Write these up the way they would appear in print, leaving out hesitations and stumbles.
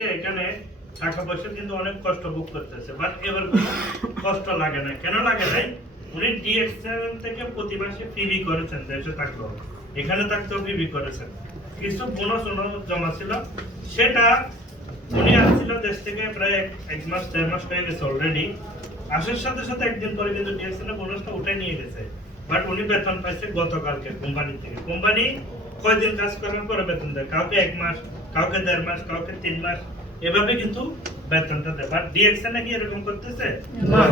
এখানে টাকা পয়সা কিন্তু অনেক কষ্ট ভোগ করতেছে, বাট এবার কোনো কষ্ট লাগে না। কেন লাগে নাই? উনি ডিএক্সএল থেকে প্রতি মাসে ফিবি করেছেন, দেশে থাকলেও এখানে থাকতেও ফিবি করেছেন। কিছু বোনাস জমা ছিল, সেটা উনি আসছিল দেশ থেকে প্রায় এক মাস 1.5 মাস হয়ে গেছে অলরেডি। আসার সাথে সাথে একদিন পরে কিন্তু ডিএক্সএল বোনাসটা উঠে নিয়ে গেছে, বাট উনি বেতন পাইছে গতকালকে কোম্পানি থেকে। কোম্পানি কয়দিন কাজ করার পরে বেতন দেয়, কাউকে 1 মাস, কাউকে 1.5 মাস, কাউকে 3 মাস, এভাবে কিন্তু বেতনটা দেয়। বাট ডিএক্সএল নাকি এরকম করতেছে না।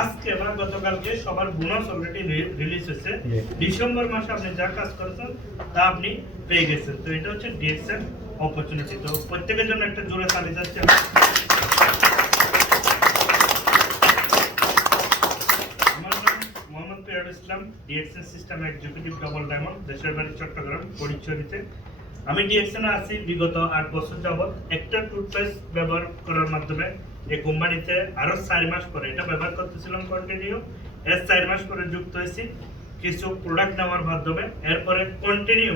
আজকে বা গতকালকে সবার বোনাস অলরেডি রিলিজ হয়েছে। ডিসেম্বর মাসে আপনি যা কাজ করেছেন তা আপনি পেয়ে গেছেন। তো এটা হচ্ছে ডিএক্সএল অপরচুনিটি। তো প্রত্যেকের জন্য একটা জোরে তালি যাচ্ছে। আমার নাম Mohammad Piyarul Islam, DXL system executive double diamond, দেশের বাড়ি চট্টগ্রাম পরিচরিতে। আমি ডিএক্সএল আছি বিগত 8 বছর যাবত। একটা টুথপেস্ট ব্যবহার করার মাধ্যমে এই কোম্পানিতে আরো 4 মাস পরে এটা ব্যবহার করতেছিলাম কন্টিনিউ, এর 4 মাস পরে যুক্ত হয়েছি কিছু প্রোডাক্ট নেওয়ার মাধ্যমে। এরপরে কন্টিনিউ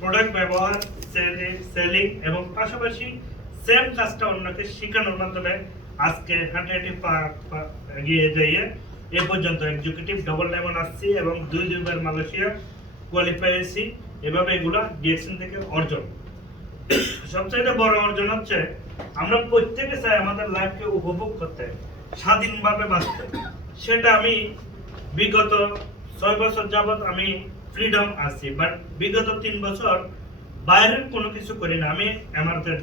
প্রোডাক্ট ব্যবহার, সেলিং এবং পাশাপাশি সেম কাজটা অন্যকে শেখানোর মাধ্যমে আজকে হাঁটাহাঁটি এগিয়ে যাইয়ে এ পর্যন্ত এক্সিকিউটিভ ডাবল ডায়মন্ড আসছি এবং 2 বার মালয়েশিয়া কোয়ালিফাই হয়েছি। এভাবে এগুলা ডিএক্সএল থেকে অর্জন। সবচেয়ে বড় অর্জন হচ্ছে আমরা প্রত্যেকে চাই আমাদের লাইফকে উপভোগ করতে, স্বাধীনভাবে বাঁচতে। সেটা আমি বিগত 6 বছর যাবত আমি ফ্রিডম আছি, বাট বিগত 3 বছর বাইরের কোনো কিছু করি না। আমি আমাদের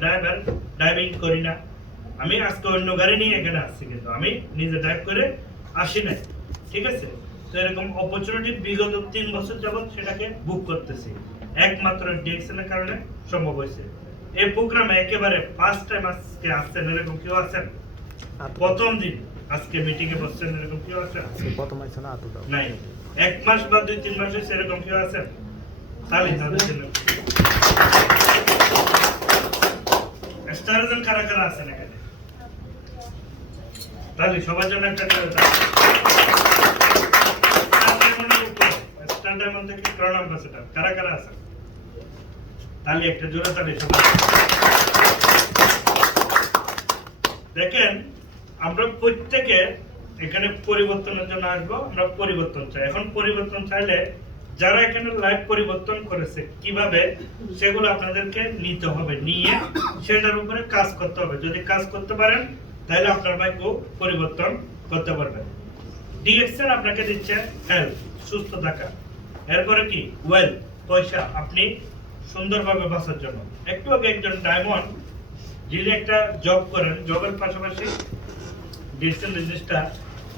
ড্রাইভিং করি না। আমি আজকে অন্য গাড়ি নিয়ে এখানে আসছি, কিন্তু আমি নিজে ড্রাইভ করে আসি না। ঠিক আছে? তো এরকম অপরচুনিটি বিগত 3 বছর যাবত সেটাকে বুক করতেছি, একমাত্র ডিএক্সএল এর কারণে সম্ভব হয়েছে। এই প্রোগ্রামে একেবারে ফার্স্ট টাইম আজকে আসছেন এরকম কেউ আছেন? প্রথম দিন আজকে মিটিং এ বসছেন এরকম কেউ আছেন? প্রথম আইছে না আতুল নাই। 1 মাস বা 2-3 মাস হয়েছে এরকম কেউ আছেন? তাহলে তাদের জন্য স্টারজন কারা কারা আছেন এখানে? তাহলে সবার জন্য একটা স্টার ডায়মন্ড থেকে ক্রাউন অ্যাম্বাসেডর কারা কারা আছেন? তাহলে একটা জোরে তালি সবাই। দেখেন, আমরা প্রত্যেকে এখানে পরিবর্তনের জন্য আসবো। আমরা পরিবর্তন চাই। এখন পরিবর্তন চাইলে যারা এখানে লাইফ পরিবর্তন করেছে কিভাবে, সেগুলো আপনাদেরকে নিতে হবে, নিয়ে সেটার উপরে কাজ করতে হবে। যদি কাজ করতে পারেন তাহলে আপনার ভাগ্য পরিবর্তন করতে পারবেন। ডিএক্সএল আপনাকে দিচ্ছে হেলথ, সুস্থ থাকা। এরপরে কি? ওয়েলথ, পয়সা, আপনি সুন্দরভাবে বাঁচার জন্য। একটু আগে একজন ডায়মন্ড যিনি একটা জব করেন, জবের পাশাপাশি ডিএক্সএল বিজনেসটা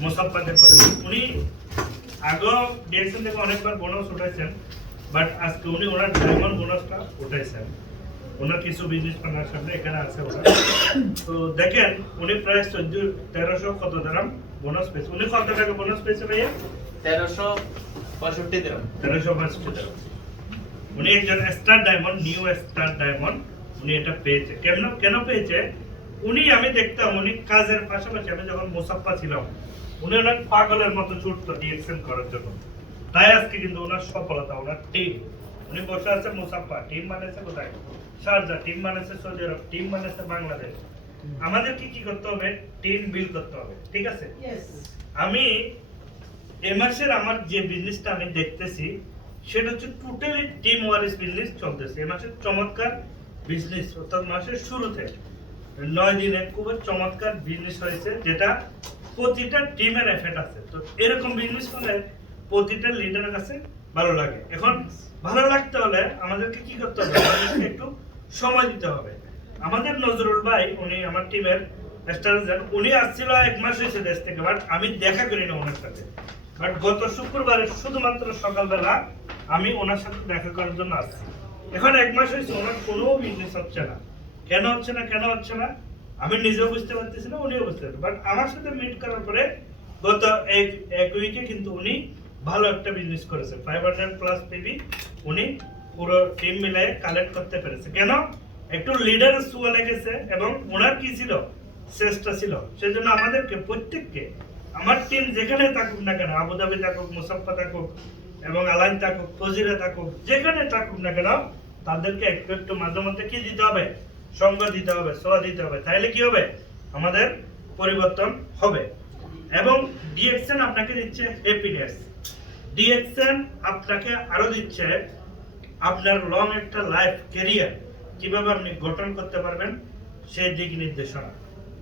মোসাফফাতে করেন। উনি আগেও ডিএক্সএল থেকে অনেকবার বোনাস উঠাইছেন, বাট আজকে উনি ওনার ডায়মন্ড বোনাসটা উঠাইছেন। ওনার কিছু বিজনেস পার্টনার সামনে এখানে আছে ওরা। তো দেখেন, উনি প্রায় 1300 কত দিরহাম বোনাস পেয়েছে। উনি কত টাকা বোনাস পেয়েছে ভাইয়া? 1365 দিরহাম। 1365 দিরহাম। উনি একজন star diamond, new star diamond, উনি এটা পেয়েছে। কেন পেয়েছে? উনি, আমি দেখতাম উনি কাজের পাশাপাশি, আমি যখন মুসাফফা ছিলাম উনি অনেক পাগলের মতো ছুটতো ডিএক্সএল করার জন্য। তাই আজকে কিন্তু ওনার সফলতা, ওনার টিম, উনি বসে আছে মুসাফফা, টিম বানাইছে কোথায়? শারজা, টিম বানাইছে সৌদি আরব, টিম বানাইছে বাংলাদেশ। আমাদেরকে কি করতে হবে? টিম বিল্ড করতে হবে। ঠিক আছে? আমি এই মাসের আমার যে বিজনেসটা আমি দেখতেছি সেটা হচ্ছে টোটালি টিম ওয়ারিস বিজনেস চলতেছে। এই মাসের চমৎকার বিজনেস, অর্থাৎ মাসের শুরুতে 9 দিনে খুব চমৎকার বিজনেস হয়েছে, যেটা প্রতিটা টিমের এফেক্ট আছে। তো এরকম বিজনেস হলে প্রতিটা লিডারের কাছে ভালো লাগে। এখন ভালো লাগতে হলে আমাদেরকে কি করতে হবে? আমাদেরকে একটু সময় দিতে হবে। আমাদের নজরুল ভাই, উনি আমার টিমের স্টারজন, উনি আসছিল 1 মাস হয়েছে দেশ থেকে, বাট আমি দেখা করি না ওনার সাথে। বাট গত শুক্রবারে শুধুমাত্র সকালবেলা আমি ওনার সাথে দেখা করার জন্য আসছি। এখন 1 মাস হয়েছে, ওনার কোনো বিজনেস হচ্ছে না। কেন হচ্ছে না আমি নিজেও বুঝতে পারতেছি না, উনিও বুঝতে পারছেন। বাট আমার সাথে মিট করার পরে গত এক উইকে কিন্তু উনি ভালো একটা বিজনেস করেছে। 500+ পিবি উনি পুরো টিম মিলিয়ে কালেক্ট করতে পেরেছে। কেন? একটু লিডার সুয়া লেগেছে এবং ওনার কি ছিল? চেষ্টা ছিল। সেজন্য আমাদেরকে প্রত্যেককে, আমার টিম যেখানে থাকুক না কেন, আবুধাবি থাকুক, মুসাফফা থাকুক এবং আলাইন থাকুক, ফজিরা থাকুক, যেখানে থাকুক না কেন, তাদেরকে একটু একটু মাঝে মধ্যে কি দিতে হবে? সঙ্গ দিতে হবে, সোয়া দিতে হবে, তাহলে কি হবে আমাদের পরিবর্তন হবে। এবং ডিএক্সএন আপনাকে দিচ্ছে হ্যাপিনেস, ডিএক্সএন আপনাকে আরো দিচ্ছে আপনার লং একটা লাইফ ক্যারিয়ার কিভাবে আপনি গঠন করতে পারবেন সেই দিক নির্দেশনা।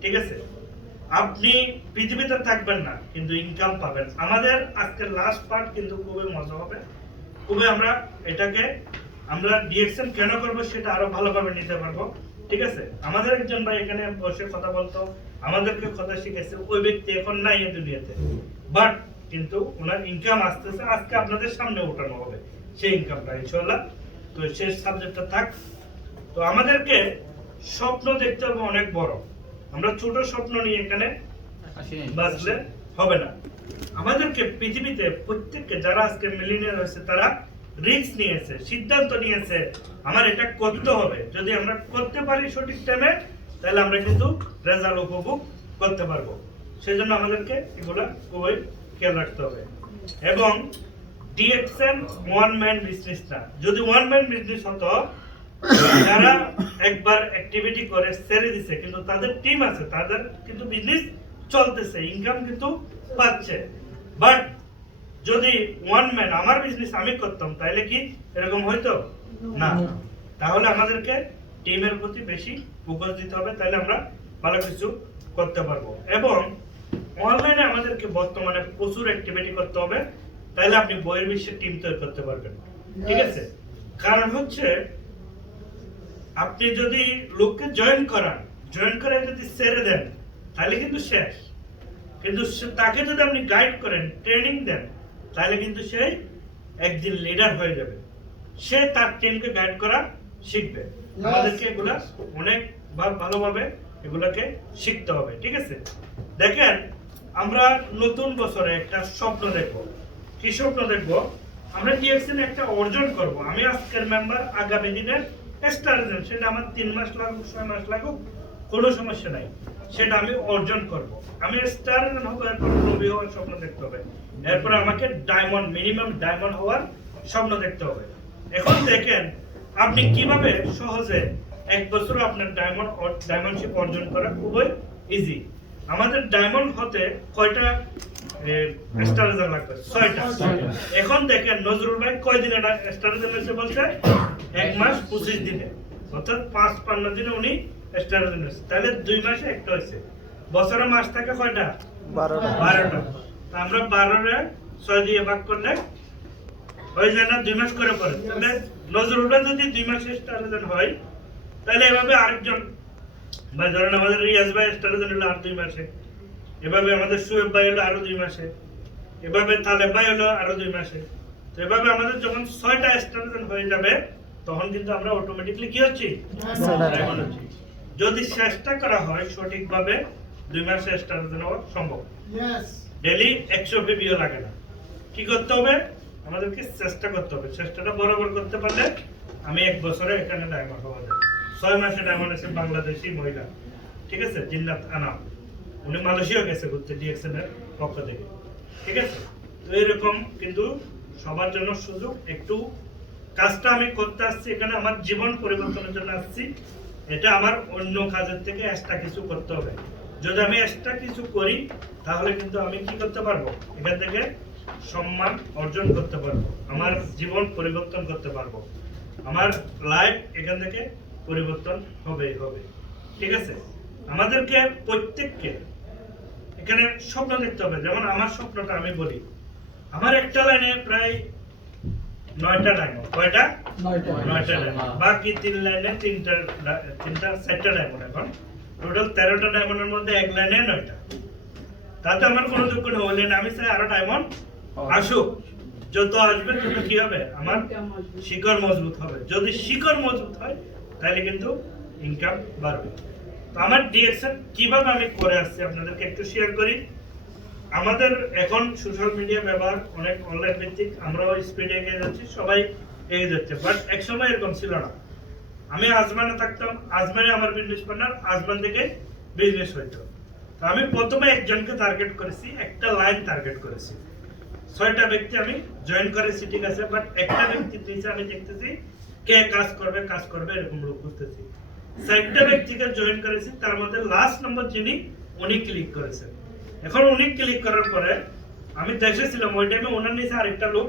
ঠিক আছে, আপনি পৃথিবীতে থাকবেন না কিন্তু ইনকাম পাবেন। আমাদের আজকের লাস্ট পার্ট কিন্তু খুবই মজা হবে, খুবই আমরা ডিএক্সএন কেন করব সেটা আরো ভালোভাবে নিতে পারবো। ঠিক আছে, আমাদের একজন ভাই এখানে বসে কথা বলতো, আমাদেরকে কথা শিখেছে, ওই ব্যক্তি এখন নাই এই দুনিয়াতে, বাট কিন্তু ওনার ইনকাম আসতেছে, আজকে আপনাদের সামনে ওঠানো হবে সেই ইনকামটা ইনশাআল্লাহ। তো শেষ সাবজেক্টটা থাক। তো আমাদেরকে স্বপ্ন দেখতে হবে অনেক বড়, আমরা ছোট স্বপ্ন নিয়ে এখানে বাঁচলে হবে না। আমাদেরকে পৃথিবীতে প্রত্যেককে যারা আজকে মিলিয়নিয়ার হয়েছে তারা রিস্ক নিয়েছে, সিদ্ধান্ত নিয়েছে আমার এটা করতে হবে। যদি আমরা করতে পারি সঠিক টাইমে তাহলে আমরা কিন্তু রেজাল্ট উপভোগ করতে পারবো। সেজন্য আমাদেরকে এগুলা খুবই খেয়াল রাখতে হবে। এবং ডিএক্সএন ওয়ান ম্যান বিজনেস না, যদি ওয়ান ম্যান বিজনেস হতো যারা একবার অ্যাক্টিভিটি করে ছেড়ে দিছে কিন্তু তাদের টিম আছে, তাদের কিন্তু বিজনেস চলতেছে, ইনকাম কিন্তু পাচ্ছে। বাট যদি ওয়ান ম্যান আমার বিজনেস আমি করতাম তাহলে কি এরকম হইতো না। তাহলে আমাদেরকে টিমের প্রতি বেশি ফোকাস দিতে হবে, তাহলে আমরা ভালো কিছু করতে পারবো। এবং অনলাইনে আমাদেরকে বর্তমানে প্রচুর অ্যাক্টিভিটি করতে হবে, তাহলে আপনি বইয়ের বিশ্বে টিম তৈরি করতে পারবেন। ঠিক আছে, কারণ হচ্ছে আপনি যদি লোককে জয়েন করে যদি ছেড়ে দেন তাহলে কিন্তু শেষ। কিন্তু তাকে যদি আপনি গাইড করেন, ট্রেনিং দেন, তাহলে কিন্তু সে একদিন লিডার হয়ে যাবে, সে তার টিমকে গাইড করা শিখবে। আমাদেরকে এগুলা অনেক ভালোভাবে এগুলাকে শিখতে হবে। ঠিক আছে, দেখেন আমরা নতুন বছরে একটা স্বপ্ন দেখব। কি স্বপ্ন দেখব? আমরা ডিএক্সএন একটা অর্জন করব। আমি আজকের মেম্বার, আগামী দিনের স্টার রেজাল্ট, সেটা আমার 3 মাস লাগুক 6 মাস লাগুক কোনো সমস্যা নাই, সেটা আমি অর্জন করব। আমি স্টার রেজাল্ট হবো, এরপর রবি হওয়ার স্বপ্ন দেখতে হবে, এরপর আমাকে ডায়মন্ড, মিনিমাম ডায়মন্ড হওয়ার স্বপ্ন দেখতে হবে। এখন দেখেন আপনি কিভাবে সহজে এক বছর আপনার ডায়মন্ডশিপ অর্জন করা খুবই ইজি। আমাদের ডায়মন্ড হতে কয়টা স্টার রেজাল্ট লাগবে? 6টা। এখন দেখেন নজরুল ভাই কয়দিনে স্টার রেজাল্ট হয়েছে বলছে? 1 মাস 25 দিনে, অর্থাৎ 5-5 দিনে উনি স্টার রেজাল্ট হয়েছে। তাহলে 2 মাসে একটা হয়েছে। বছরে মাস থাকে কয়টা? 12টা। আমরা 12 6 দিয়ে ভাগ করলে হয়ে যায় না 2 মাস করে পড়ে। তাহলে নজরুল ভাই যদি 2 মাসে স্টার রেজাল্ট হয়, তাহলে এভাবে আরেকজন ভাই, ধরেন আমাদের রিয়াজ ভাই স্টার রেজাল্ট হলো আর 2 মাসে, এভাবে আমাদের সুয়েব ভাই হলো আরো 2 মাসে, এভাবে তালেব ভাই হলো আরো 2 মাসে। তো এভাবে আমাদের যখন 6টা স্টার রেজাল্ট হয়ে যাবে তখন কিন্তু আমরা অটোমেটিক্যালি কি হচ্ছি? যদি চেষ্টা করা হয় সঠিকভাবে 2 মাসে স্টার রেজাল্ট হওয়া সম্ভব। ডেইলি 100 ভিডিও লাগে না। কি করতে হবে? আমাদেরকে চেষ্টা করতে হবে। চেষ্টাটা বরাবর করতে পারলে আমি 1 বছরে এখানে ডায়মন্ড হওয়া যায়। 6 মাসে ডায়মন্ড আছে বাংলাদেশি মহিলা, ঠিক আছে, জিন্নাত আনাম, উনি মালয়েশিয়া গেছে ঘুরতে ডিএক্সএন এর পক্ষ থেকে। ঠিক আছে, তো এরকম কিন্তু সবার জন্য সুযোগ। একটু কাজটা আমি করতে আসছি এখানে আমার জীবন পরিবর্তনের জন্য আসছি, এটা আমার অন্য কাজের থেকে এক্সট্রা কিছু করতে হবে। যদি আমি এক্সট্রা কিছু করি তাহলে কিন্তু আমি কি করতে পারবো? এখান থেকে সম্মান অর্জন করতে পারবো, আমার জীবন পরিবর্তন করতে পারবো, আমার লাইফ এখান থেকে পরিবর্তন হবেই হবে। ঠিক আছে, আমাদেরকে প্রত্যেককে এখানে স্বপ্ন দেখতে হবে। যেমন আমার স্বপ্নটা আমি বলি, আমার একটা লাইনে প্রায় 9টা ডায়মন্ড। কয়টা? 9টা ডায়মন্ড। বাকি 3 লাইনে 4টা ডায়মন্ড। এখন টোটাল 13টা ডায়মন্ডের মধ্যে এক লাইনে 9টা। তাতে আমার কোনো দুঃখ নেই, ওই লাইনে আমি চাই আরো ডায়মন্ড আসুক। যত আসবে তত কি হবে? আমার শিকড় মজবুত হবে। যদি শিকড় মজবুত হয় তাহলে কিন্তু ইনকাম বাড়বে। তো আমার ডিএক্সএন কিভাবে আমি করে আসছি আপনাদেরকে একটু শেয়ার করি। আমাদের এখন সোশ্যাল মিডিয়া ব্যবহার অনেক অনলাইন ভিত্তিক, আমরাও স্পিডে এগিয়ে যাচ্ছি, সবাই এগিয়ে যাচ্ছে। বাট এক সময় এরকম ছিল না। আমি আজমানে থাকতাম, আজমানে আমার বিজনেস পার্টনার, আজমান থেকে বিজনেস হইতো। তো আমি প্রথমে একজনকে টার্গেট করেছি, একটা লাইন টার্গেট করেছি, 6টা ব্যক্তি আমি জয়েন করেছি, ঠিক আছে। বাট একটা ব্যক্তির নিচে আমি দেখতেছি কে কাজ করবে এরকম লোক খুঁজতেছি। চারটা ব্যক্তিকে জয়েন করেছি, তার মধ্যে লাস্ট নম্বর যিনি উনি ক্লিক করেছেন। এখন উনি ক্লিক করার পরে আমি দেখেছিলাম ওই টাইমে ওনার নিচে আরেকটা লোক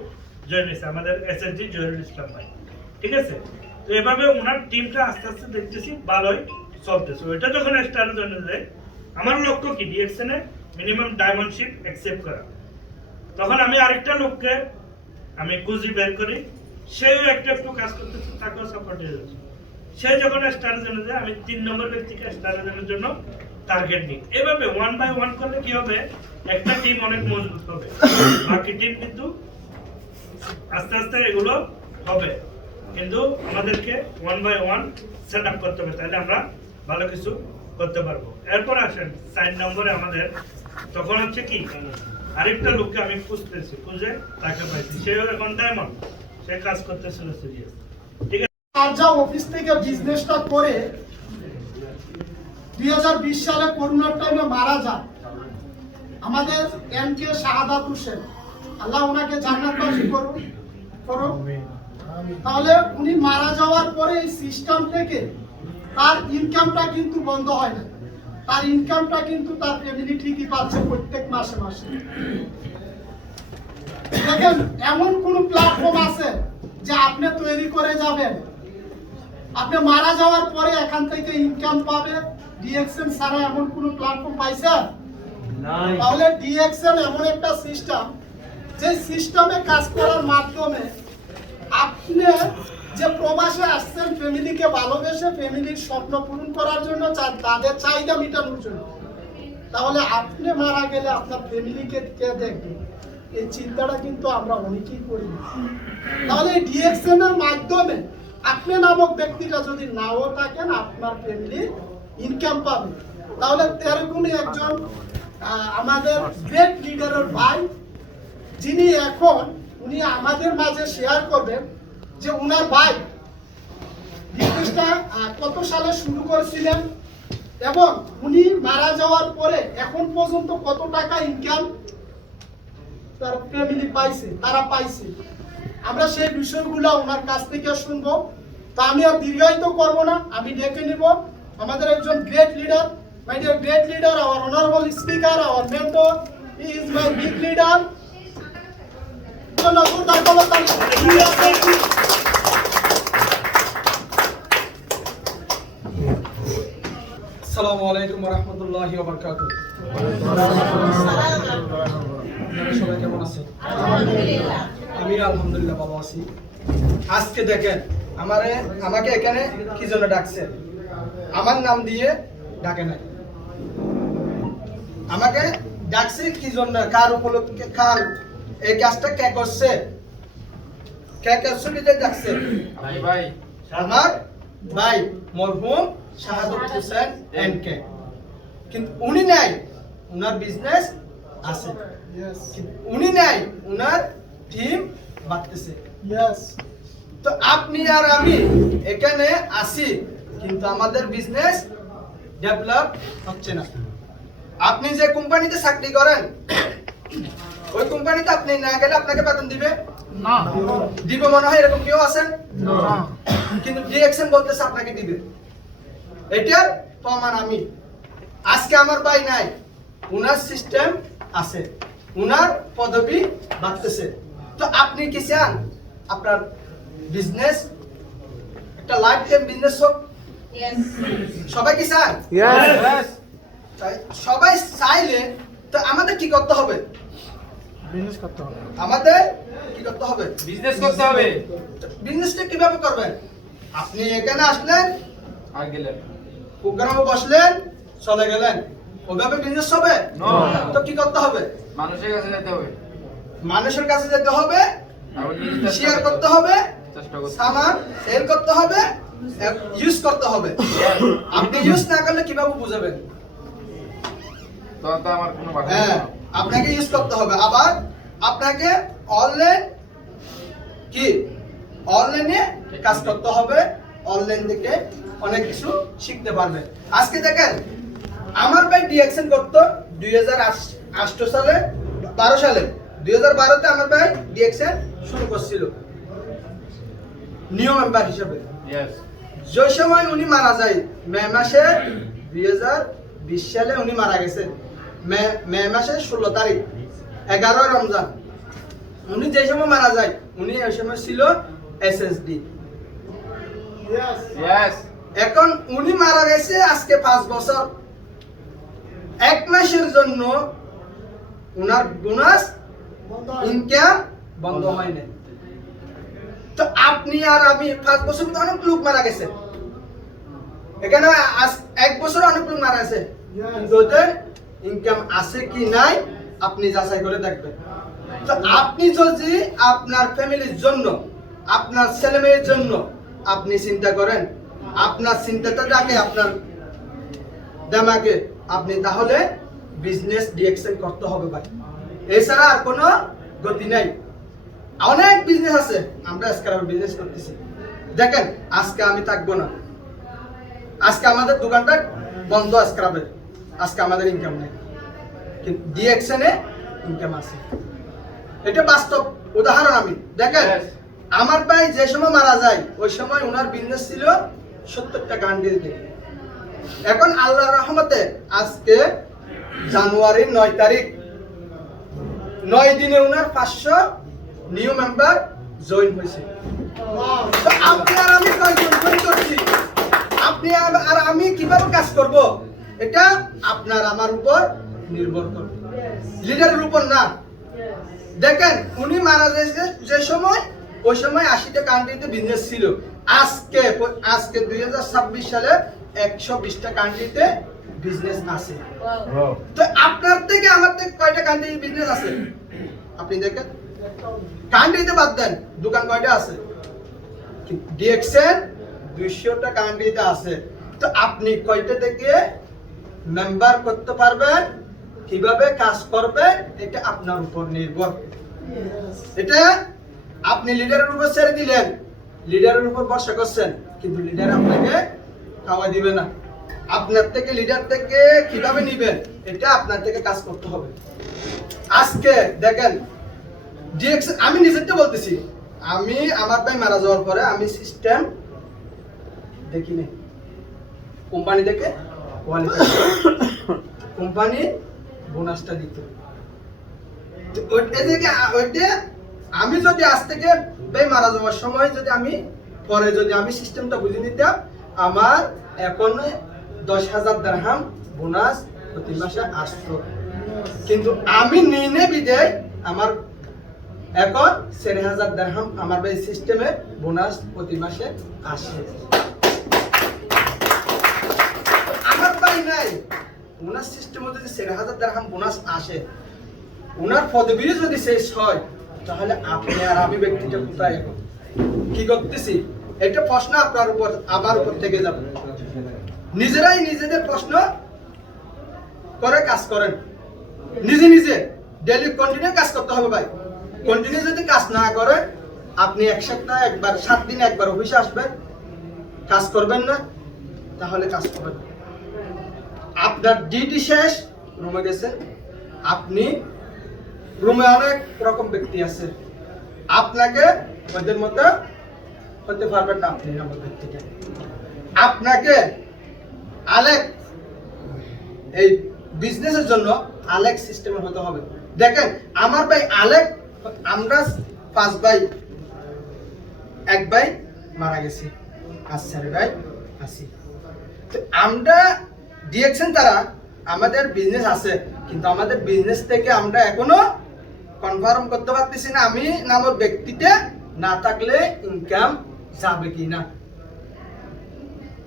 জয়েন হয়েছে, আমাদের এসএসজি জহিরুল ইসলাম ভাই, ঠিক আছে। তো এভাবে ওনার টিমটা আস্তে আস্তে দেখতেছি ভালোই চলতেছে। ওইটা যখন স্টার্ট জন্য যায়, আমার লক্ষ্য কি ডিএক্সএন এ মিনিমাম ডায়মন্ড শিপ অ্যাকসেপ্ট করা। তখন আমি আরেকটা লোককে আমি খুঁজি বের করি, সেও একটু কাজ করতেছে, তাকেও সাপোর্ট দিয়ে যাচ্ছে। সে যখন স্টার জন্য যায়, আমি 3 নম্বর ব্যক্তিকে স্টার জন্য টার্গেট দিই। এভাবে 1 বাই 1 করলে কি হবে, একটা টিম অনেক মজবুত হবে, বাকি টিম কিন্তু আস্তে আস্তে এগুলো হবে। কিন্তু আমাদেরকে 1 বাই 1 সেট আপ করতে হবে, তাহলে আমরা ভালো কিছু করতে পারবো। এরপর আসেন 4 নম্বরে আমাদের তখন হচ্ছে কি আরেকটা লোককে আমি খুঁজতেছি, খুঁজে তাকে পাইছি, সেও এখন ডায়মন্ড, সে কাজ করতেছিল সিরিয়াস, ঠিক আছে। আর যা অফিস থেকে বিজনেসটা করে 2020 সালে করোনার টাইমে মারা যায় আমাদের এমকে শাহাদাত হোসেন, আল্লাহ ওনাকে জান্নাতবাসী করুন। তাহলে উনি মারা যাওয়ার পরে এই সিস্টেম থেকে তার ইনকামটা কিন্তু বন্ধ হয় না, তার ইনকামটা কিন্তু তার ফ্যামিলি ঠিকই পাচ্ছে প্রত্যেক মাসে মাসে। দেখেন এমন কোন প্ল্যাটফর্ম আছে যে আপনি তৈরি করে যাবেন, আপনি মারা যাওয়ার পরে এখান থেকে ইনকাম পাবে, ডিএক্সএন ছাড়া এমন কোন প্ল্যাটফর্ম পাইছেন? তাহলে ডিএক্সএন এমন একটা সিস্টেম, যে সিস্টেমে কাজ করার মাধ্যমে আপনি যে প্রবাসে আসছেন ফ্যামিলিকে ভালোবেসে ফ্যামিলির স্বপ্ন পূরণ করার জন্য, তাদের চাহিদা মেটানোর জন্য, তাহলে আপনি মারা গেলে আপনার ফ্যামিলিকে কে দেখবে? এই চিন্তাটা কিন্তু আমরা অনেকেই করি না। তাহলে ডিএক্সএন এর মাধ্যমে আপনি নামক ব্যক্তিটা যদি নাও থাকেন, আপনার ফ্যামিলি ইনকাম পাবে। তাহলে এরকমই একজন আমাদের গ্রেট লিডারের ভাই, যিনি এখন উনি আমাদের মাঝে শেয়ার করবেন যে উনার ভাই বিজনেসটা কত সালে শুরু করেছিলেন এবং উনি মারা যাওয়ার পরে এখন পর্যন্ত কত টাকা ইনকাম তার ফ্যামিলি পাইছে, তারা পাইছে। আমরা সেই বিষয়গুলো ওনার কাছ থেকে শুনবো। তো আমি আর দীর্ঘায়িত করব না, আমি ডেকে নিব আমাদের একজন great leader, my dear great leader, our honourable speaker, our mentor, he is my big leader. আসসালামু আলাইকুম ওয়া রাহমাতুল্লাহি ওয়া বারাকাতুহু। আপনারা সবাই কেমন আছেন? আলহামদুলিল্লাহ। আমি আলহামদুলিল্লাহ ভালো আছি। আজকে দেখেন আমাকে এখানে কি জন্য ডাকছেন? আমার নাম দিয়ে ডাকে নাই, আমাকে ডাকছে কি জন্য, কার উপলক্ষে, কার এই কাজটা কে করছে, কে করছে বিজয় ডাকছে? ভাই আমার ভাই মরহুম শাহাদাত হোসেন এনকে। কিন্তু উনি নাই, উনার বিজনেস আছে, উনি নাই, উনার টিম বাড়তেছে। তো আপনি আর আমি এখানে আসি, কিন্তু আমাদের বিজনেস ডেভেলপ হচ্ছে না। আপনি যে কোম্পানিতে চাকরি করেন, ওই কোম্পানিতে আপনি না গেলে আপনাকে বেতন দিবে না? দিবে মনে হয়? এরকম কেউ আছেন? কিন্তু ডিএক্সএন বলতেছে আপনাকে দিবে। এটার প্রমাণ আমি। আজকে আমার ভাই নাই, উনার সিস্টেম আছে, উনার পদবি বাড়তেছে। তো আপনি কি চান আপনার বিজনেস একটা লাইফ টাইম বিজনেস হোক? সবাই কি চান? সবাই চাইলে তো আমাদের কি করতে হবে? বিজনেস করতে হবে। আমাদের কি করতে হবে? বিজনেস করতে হবে। বিজনেসটা কিভাবে করবেন? আপনি এখানে আসলেন আর গেলেন, প্রোগ্রামে বসলেন, চলে গেলেন, ওভাবে বিজনেস হবে? তো কি করতে হবে? মানুষের কাছে যেতে হবে, মানুষের কাছে যেতে হবে, আবার নিজে শেয়ার করতে হবে, চেষ্টা করতে হবে, সামান সেল করতে হবে, ইউজ করতে হবে। আপনি ইউজ না করলে কিভাবে বুঝাবেন? তখন তো আমার কোনো বাধা হ্যাঁ, নেই। আপনাকে ইউজ করতে হবে। আবার আপনাকে অনলাইন কি অনলাইনে কাজ করতে হবে, অনলাইন থেকে অনেক কিছু শিখতে পারবেন। আজকে দেখেন আমার ভাই ডিএক্সএন করতো 2008 সালে, 12 সালে, 2012-তে আমার ভাই ডিএক্সএন শুরু করছিল নিউ মেম্বার হিসেবে। Yes. যে সময় উনি মারা যায় মে মাসে 2020 সালে উনি মারা গেছেন মে মাসের 16 তারিখ 11 রমজান উনি যে সময় মারা যায় উনি ওই সময় ছিল এসএসডি ইয়েস এখন উনি মারা গেছে আজকে 5 বছর 1 মাসের জন্য উনার বোনাস ইনকাম বন্ধ হয় না তো আপনি আর আমি 5 বছর তো অনেক লোক মারা গেছে এখানে 1 বছর অনেক লোক মারা গেছে কিন্তু ওদের ইনকাম আছে কি নাই আপনি যাচাই করে দেখবেন তো আপনি যদি আপনার ফ্যামিলির জন্য আপনার ছেলে মেয়ের জন্য আপনি চিন্তা করেন আপনার চিন্তাটা থাকে আপনার দিমাগে আপনি তাহলে বিজনেস ডিরেকশন করতে হবে ভাই এছাড়া আর কোনো গতি নাই অনেক বিজনেস আছে আমরা স্ক্রাবের বিজনেস করতেছি দেখেন আজকে আমি থাকবো না আজকে আমাদের দোকানটা বন্ধ স্ক্রাবের আজকে আমাদের ইনকাম নেই কিন্তু ডিরেকশনে ইনকাম আছে এটা বাস্তব উদাহরণ আমি দেখেন Yes. আমার ভাই যে সময় মারা যায় ওই সময় ওনার বিজনেস ছিল 70 টাকা হান্ডিতে এখন আল্লাহর রহমতে আজকে জানুয়ারির 9 তারিখ 9 দিনে ওনার 500 নিউ মেম্বার জয়েন হয়েছে তো আপনি আর আমি কয়জন জয়েন করছি আপনি আর আমি কিভাবে কাজ করব এটা আপনার আমার উপর নির্ভর করবে লিডারের উপর না দেখেন উনি মারা গেছে যে সময় ওই সময় 80টা কান্ট্রিতে বিজনেস ছিল আজকে 2026 সালে 120টা কান্ট্রিতে বিজনেস আছে তো আপনার থেকে আমার থেকে কয়টা কান্ট্রি বিজনেস আছে আপনি দেখেন কান্ট্রিতে বাদ দেন দোকান কয়টা আছে ডিএক্সএন 200টা কান্ট্রিতে আছে তো আপনি কয়টা থেকে মেম্বার করতে পারবেন কিভাবে কাজ করবেন এটা আপনার উপর নির্ভর এটা আপনি লিডারের উপর ছেড়ে দিলেন লিডারের উপর ভরসা করছেন কিন্তু লিডার আপনাকে খাওয়া দিবে না আপনার থেকে লিডার থেকে কিভাবে নিবেন এটা আপনার থেকে কাজ করতে হবে আজকে দেখেন ডিএক্সএন আমি নিজেরটা বলতেছি আমি আমার ভাই মারা যাওয়ার পরে আমি সিস্টেম দেখিনি কোম্পানি থেকে কোম্পানি বোনাসটা দিত তো ওইটা আমি যদি আজ থেকে ভাই মারা যাওয়ার সময় যদি আমি পরে যদি আমি সিস্টেমটা বুঝে নিতাম আমার এখন 10,000 দিরহাম বোনাস প্রতি মাসে আসতো কিন্তু আমি নিনে বিদায় আমার এখন 4,000 দিরহাম আমার ভাই সিস্টেমে বোনাস প্রতি মাসে আসে আমার ভাই নাই ওনার সিস্টেমে যদি 4,000 দিরহাম বোনাস আসে ওনার পদবী যদি শেষ হয় তাহলে আপনি আর আমি ব্যক্তিটা কোথায় এখন কি করতেছি এটা প্রশ্ন আপনার উপর আমার উপর থেকে যাবে নিজেরাই নিজেদের প্রশ্ন করে কাজ করেন নিজে নিজে ডেইলি কন্টিনিউ কাজ করতে হবে ভাই কন্টিনিউ যদি কাজ না করে আপনি এক সপ্তাহ একবার 7 দিনে একবার অফিসে আসবেন কাজ করবেন না তাহলে কাজ করবেন আপনার ডিউটি শেষ রুমে গেছেন আপনি রুমে অনেক রকম ব্যক্তি আছে আপনাকে ওদের মতো হতে পারবেন না আপনি আমার ব্যক্তিকে আপনাকে আলেক এই বিজনেসের জন্য আলেক সিস্টেমের হতে হবে দেখেন আমার ভাই আলেক আমরা 5 ভাই এক ভাই মারা গেছি আর 4 ভাই আছি তো আমরা ডিএক্সএন তারা আমাদের বিজনেস আছে কিন্তু আমাদের বিজনেস থেকে আমরা এখনো কনফার্ম করতে পারতেছি না আমি নামের ব্যক্তিতে না থাকলে ইনকাম যাবে কি না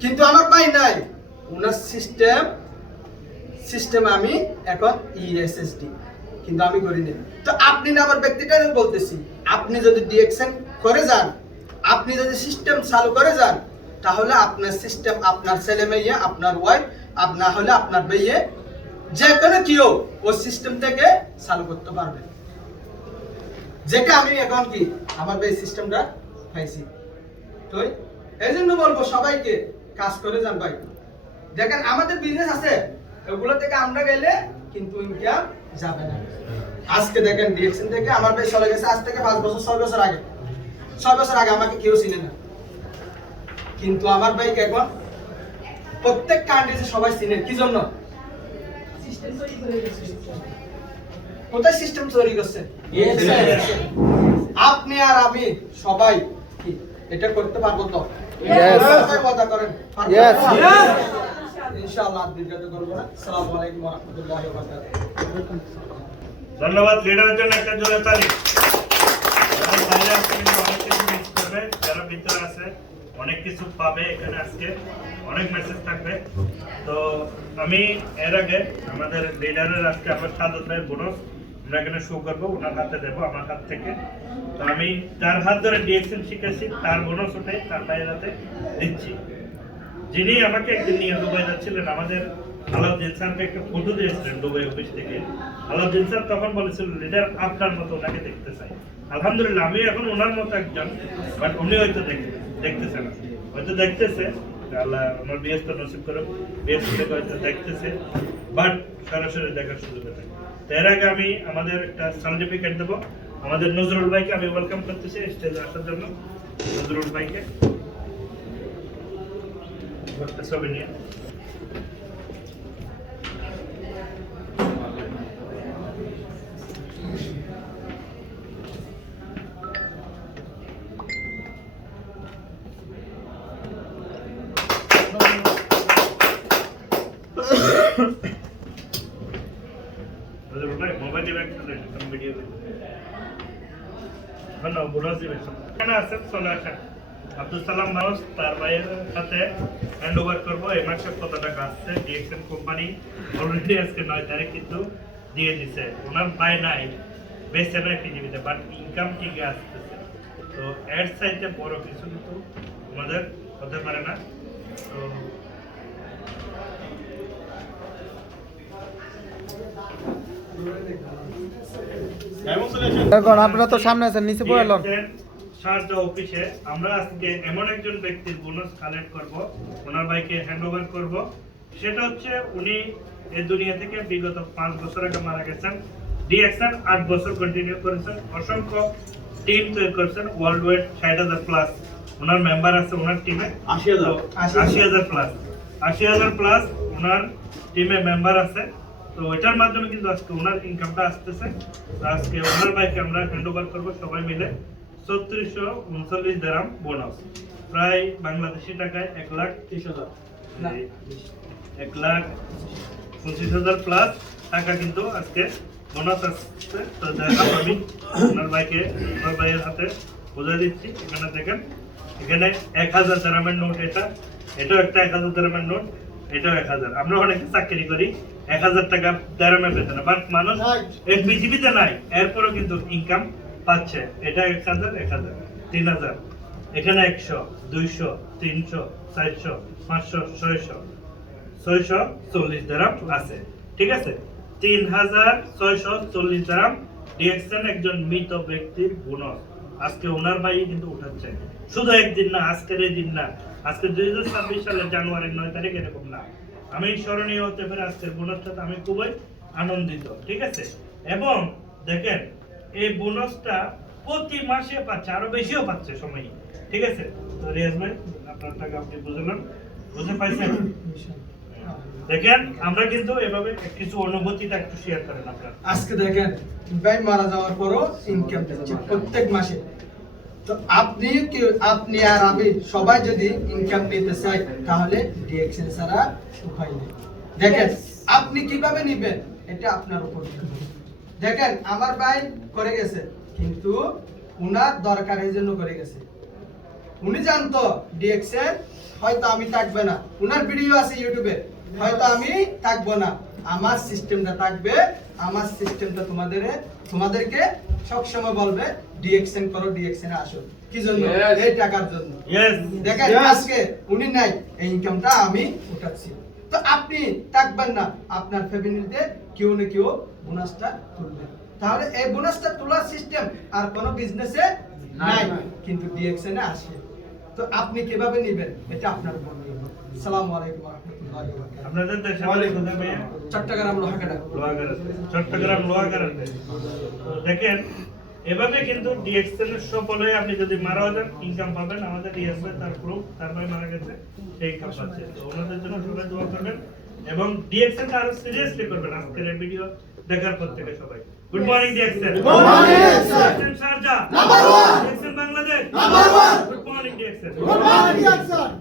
কিন্তু আমার ভাই নাই ওনার সিস্টেম আমি এখন ইএসএসডি কিন্তু আমি করি না তো আপনি নামের ব্যক্তিটা বলতেছি আপনি যদি ডিএক্সএন করে যান আপনি যদি সিস্টেম চালু করে যান তাহলে আপনার সিস্টেম আপনার ছেলে মেয়ে আপনার ওয়াইফ আপনার হলে আপনার মেয়ে যে কোনো কেউ ওই সিস্টেম থেকে চালু করতে পারবে যেটা আমি এখন কি আমার এই সিস্টেমটা পাইছি তো এই জন্য বলবো সবাইকে কাজ করে যান ভাই দেখেন আমাদের বিজনেস আছে ওগুলো থেকে আমরা গেলে কিন্তু ইনকাম যাবে না আজকে দেখেন ডিএক্সএন থেকে আমার ভাই চলে গেছে আজ থেকে 5 বছর 6 বছর আগে 6 বছর আগে আমাকে কেউ চিনে না কিন্তু আমার ভাইকে এখন প্রত্যেক কান্ট্রিতে সবাই চিনে কি জন্য কোথায় সিস্টেম তৈরি করছে আপনি আর আমি সবাই কি এটা করতে পারবো তো কথা করেন ইনশাআল্লাহ দীর্ঘত করবো না। আসসালামু আলাইকুম ওয়া রাহমাতুল্লাহি ওয়া বারাকাতুহু। ধন্যবাদ লিডারের জন্য একটা জোরে তালি। যারা বাইরে আছে কিন্তু অনেক কিছু মিস করবে, যারা ভিতরে আছে অনেক কিছু পাবে। এখানে আজকে অনেক মেসেজ থাকবে। তো আমি এর আগে আমাদের লিডারের আজকে আমার সাদত ভাইয়ের বোনাস আমরা এখানে শো করবো, ওনার হাতে দেবো আমার হাত থেকে। তো আমি তার হাত ধরে ডিএক্সএন শিখেছি, তার বোনাস উঠে তার ভাইয়ের হাতে দিচ্ছি। যিনি আমাকে একদিন নিয়ে দুবাই যাচ্ছিলেন, আমাদের আলাউদ্দিন স্যারকে একটা ফটো দিয়েছিলেন দুবাই অফিস থেকে। আলাউদ্দিন স্যার তখন বলেছিল লিডার আপনার মতো ওনাকে দেখতে চাই। আলহামদুলিল্লাহ আমি এখন ওনার মতো একজন, বাট উনি হয়তো দেখতেছে না, হয়তো দেখতেছে, আল্লাহ ওনার বিয়েস্ত নসিব করে বিয়েস্ত থেকে হয়তো দেখতেছে, বাট সরাসরি দেখার সুযোগ আছে। এর আগে আমি আমাদের একটা সার্টিফিকেট দেবো আমাদের নজরুল ভাইকে, আমি ওয়েলকাম করতেছি স্টেজে আসার জন্য। নজরুল ভাইকে ছবি নিয়ে মোবাইল দিয়ে ভিডিও বোনাস দিবেন। এখানে আছেন, চলে আসেন। আব্দুল সালাম মানুষ তার ভাইয়ের সাথে হ্যান্ড ওভার করবো। এই মাসে কত টাকা আসছে ডিএক্সএন কোম্পানি অলরেডি আজকে 9 তারিখ কিন্তু দিয়ে দিছে। ওনার ভাই নাই, বেঁচে নাই পৃথিবীতে, বাট ইনকাম ঠিকই আসতেছে। তো এর চাইতে বড় কিছু কিন্তু আমাদের হতে পারে না। তো আপনারা তো সামনে আছেন, নিচে পড়ালাম সাহায্য অফিসে আমরা আজকে এমন একজন ব্যক্তির বোনাস কালেক্ট করব, ওনার ভাইকে হ্যান্ড ওভার করবো। সেটা হচ্ছে উনি এই দুনিয়া থেকে বিগত 5 বছর আগে মারা গেছেন। ডিএক্সএন 8 বছর কন্টিনিউ করেছেন, অসংখ্য টিম তৈরি করেছেন, ওয়ার্ল্ড ওয়াইড 60,000 প্লাস ওনার মেম্বার আছে ওনার টিমে। 80,000 প্লাস ওনার টিমে মেম্বার আছে। তো এটার মাধ্যমে কিন্তু আজকে ওনার ইনকামটা আসতেছে। আজকে ওনার ভাইকে আমরা হ্যান্ড ওভার করবো সবাই মিলে 3439 দিরহাম বোনাস, প্রায় বাংলাদেশি টাকায় 1,25,000 প্লাস টাকা কিন্তু আজকে বোনাস আসছে। তো দেখাবো আমি ওনার ভাইয়ের হাতে বোঝা দিচ্ছি। এখানে দেখেন, এখানে 1000 দিরহামের নোট, এটাও একটা 1000 দিরহামের নোট, এটাও 1000। আমরা অনেকে চাকরি করি 1000 টাকা দিরহামের বেতনে, বাট মানুষ এই পৃথিবীতে নাই, এরপরও কিন্তু ইনকাম পাচ্ছে। এটা 1000, 3000, এখানে 100, 200, 300, 400, 500, 640 দিরহাম আছে। ঠিক আছে, 3640 দিরহাম ডিএক্সএন একজন মৃত ব্যক্তির বোনাস আজকে ওনার ভাই কিন্তু উঠাচ্ছে। শুধু একদিন না, আজকের এই দিন না, আজকে 2026 সালের জানুয়ারির 9 তারিখ এরকম না। আমি স্মরণীয় হতে পারে আজকের বোনাসটা, আমি খুবই আনন্দিত। ঠিক আছে, এবং দেখেন এই বোনাসটা প্রতি মাসে পাচ্ছে, আরো বেশিও পাচ্ছে সময়। ঠিক আছে, তো রিয়াজ ভাই আপনার টাকা আপনি বুঝে পাইছেন। দেখেন আমরা কিন্তু এভাবে কিছু অনুভূতিটা একটু শেয়ার করেন আপনারা। আজকে দেখেন ভাই মারা যাওয়ার পরও ইনকাম দিচ্ছে প্রত্যেক মাসে। তো আপনি আর আমি সবাই যদি ইনকাম নিতে চাই তাহলে ডিএক্সএন ছাড়া উপায় নেই। দেখেন আপনি কিভাবে নিবেন এটা আপনার উপর। দেখেন আমার ভাই করে গেছে, কিন্তু উনার দরকারের জন্য করে গেছে। উনি জানতো ডিএক্সএন হয়তো আমি থাকবে না, উনার ভিডিও আছে ইউটিউবে, হয়তো আমি থাকবো না, আমার সিস্টেমটা থাকবে। আমার সিস্টেমটা তোমাদেরকে সবসময় বলবে ডিএক্সএন করো, ডিএক্সএন আসো। কি জন্য? এই টাকার জন্য। দেখেন আজকে উনি নাই, এই ইনকামটা আমি উঠাচ্ছি। তো আপনি থাকবেন না, আপনার ফ্যামিলিতে কেউ না কেউ বোনাসটা তুলবেন। তাহলে এই বোনাসটা তোলার সিস্টেম আর কোনো বিজনেসে নাই, কিন্তু ডিএক্সএন এ আসে। তো আপনি কিভাবে নেবেন এটা আপনার উপর নির্ভর। আসসালামু আলাইকুম ওয়া রাহমাতুল্লাহি ওয়া বারাকাতুহু। আপনাদের দেশে চট্টগ্রাম লোহাগাড়া। চট্টগ্রাম লোহাগাড়াতে দেখেন এভাবে কিন্তু ডিএক্সএন এর সফল হয়ে আপনি যদি মারা যান ইনকাম পাবেন। আমাদের ডিএক্সএন তার প্রুফ, তার ভাই মারা গেছে, সেই ইনকাম পাচ্ছে। তো ওনাদের জন্য সবাই দোয়া করবেন এবং ডিএক্সএন আরো সিরিয়াসলি করবেন আজকের এই ভিডিও দেখার পর থেকে সবাই। Good morning DXN. Good morning, DXN. DXN Sharjah Number one. DXN Bangladesh Number one. Good morning DXN. Good morning, DXN.